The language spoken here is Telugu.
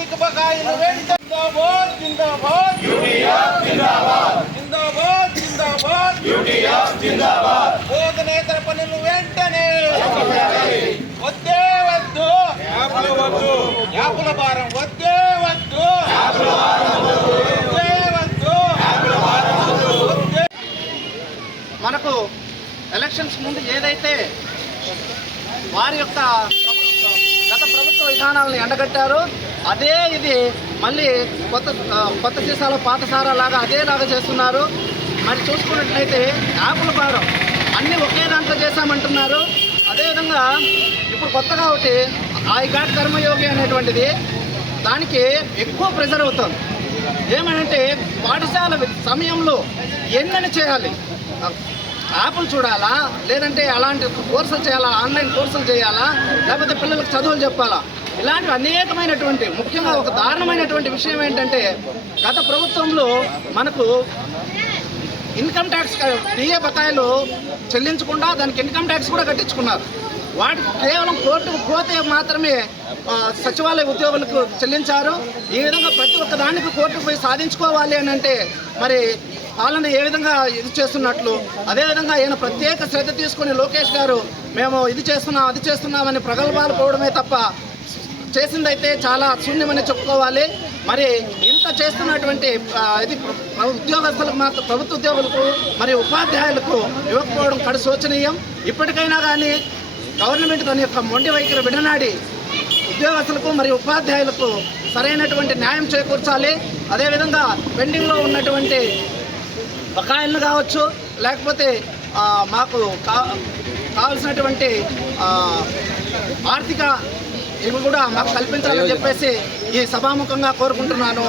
ఆర్థిక బకాయిలు వెంటనే జిందాబాద్ జిందాబాద్. జిందాబాద్. జిందాబాద్ బోధనేతర పనులు వెంటనే. వద్దే వద్దు. యాపుల భారం వద్దే వద్దు. వద్దే. వద్దు. వద్దే. మనకు ఎలక్షన్స్ ముందు ఏదైతే వారి యొక్క గత ప్రభుత్వ విధానాలను ఎండగట్టారో అదే ఇది మళ్ళీ కొత్త కొత్త సీసాలో పాత సారాలాగా అదేలాగా చేస్తున్నారు. మరి చూసుకున్నట్లయితే ఆకుల భారం. అన్నీ ఒకే దాంట్లో చేశామంటున్నారు. అదేవిధంగా ఇప్పుడు కొత్తగా ఒకటి ఐ గాట్ కర్మయోగి అనేటువంటిది దానికి ఎక్కువ ప్రెజర్ అవుతుంది. ఏమనంటే పాఠశాల సమయంలో ఎన్నని చేయాలి? యాప్లు చూడాలా? లేదంటే అలాంటి కోర్సులు చేయాలా? ఆన్లైన్ కోర్సులు చేయాలా? లేకపోతే పిల్లలకు చదువులు చెప్పాలా? ఇలాంటివి అనేకమైనటువంటి ముఖ్యంగా ఒక దారుణమైనటువంటి విషయం ఏంటంటే గత ప్రభుత్వంలో మనకు ఇన్కమ్ ట్యాక్స్ డిఏ బకాయిలు చెల్లించకుండా దానికి ఇన్కమ్ ట్యాక్స్ కూడా కట్టించుకున్నారు. వాటికి కేవలం కోర్టుకు పోతే మాత్రమే సచివాలయ ఉద్యోగులకు చెల్లించారు. ఈ విధంగా ప్రతి ఒక్క దానికి కోర్టుకు పోయి సాధించుకోవాలి అని అంటే మరి పాలన ఏ విధంగా ఇది చేస్తున్నట్లు అదేవిధంగా ఈయన ప్రత్యేక శ్రద్ధ తీసుకుని లోకేష్ గారు మేము ఇది చేస్తున్నాం అది చేస్తున్నామని ప్రగల్భాలు పోవడమే తప్ప చేసిందైతే చాలా శూన్యమని చెప్పుకోవాలి. మరి ఇంత చేస్తున్నటువంటి ఇది ఉద్యోగస్తులకు మాత్రం ప్రభుత్వ ఉద్యోగులకు మరి ఉపాధ్యాయులకు ఇవ్వకపోవడం కడు శోచనీయం. ఇప్పటికైనా కానీ గవర్నమెంట్ తన యొక్క మొండి వైఖరి విడనాడి ఉద్యోగస్తులకు మరియు ఉపాధ్యాయులకు సరైనటువంటి న్యాయం చేకూర్చాలి. అదేవిధంగా పెండింగ్లో ఉన్నటువంటి బకాయిలను కావచ్చు లేకపోతే మాకు కా కావలసినటువంటి ఆర్థిక ఇవి కూడా మాకు కల్పించాలని చెప్పేసి ఈ సభాముఖంగా కోరుకుంటున్నాను.